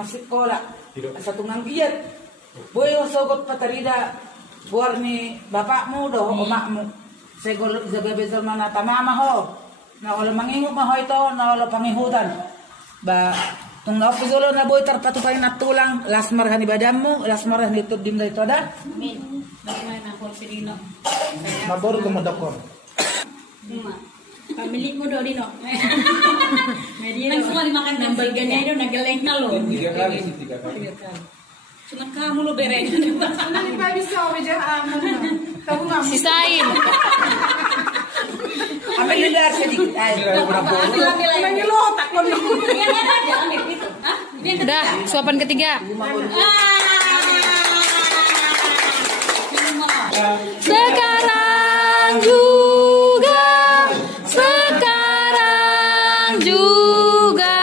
masih kola. Satu nganggiat. Boy sogot patarida buar ni bapakmu doh omakmu. Segol jaga bezal mana tamama ho. Na wala mangingok ma ho ito, na wala pangihutan. Ba tung na pugolo na boy tarpatupay na tulang lasmar hani badammu, lasmar hani tud dim dito da. Amin. Bagaimana aku Sirino? Mabor ko madakor. Pemilik mo daw dino. Nang semua dimakan dan bagiannya itu nageleng na lo. 3 kali sih 3 kali. Cuma kamu lo bereng. Nanti pa bisa aja kamu nggak Sisain. ambil lidah sedikit aja. Ambil lo takut. Yang ada aja ambil itu. Hah? Udah, suapan ketiga. Sekarang juga, sekarang juga.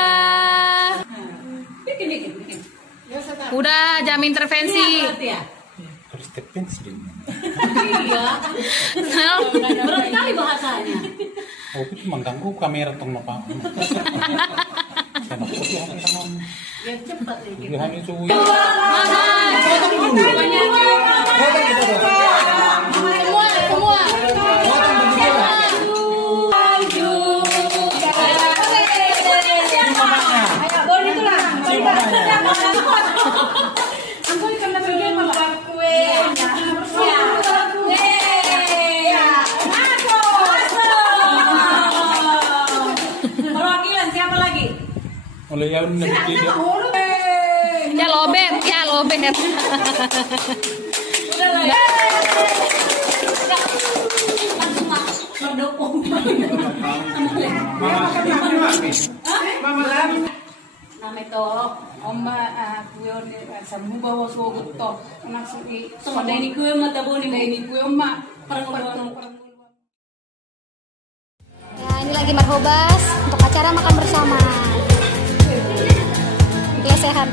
Udah jam intervensi. Harus defense ding. Iya. Berat kali bahasanya. Oh, itu mengganggu kamera tong napa. Sana ko siya tangan. Ya cepat lagi. Lihat itu. Semua. Perwakilan siapa lagi? Oleh yang tidak. Ya lobet, ya lobet. Udah lah ya. Langsung merdukung. Nama itu Oma kuyon sambu bawa sogut to nasi sama dari kue mata boni ini kuyon ma perang. Ya, ini lagi marhobas untuk acara makan bersama. Dia sehat.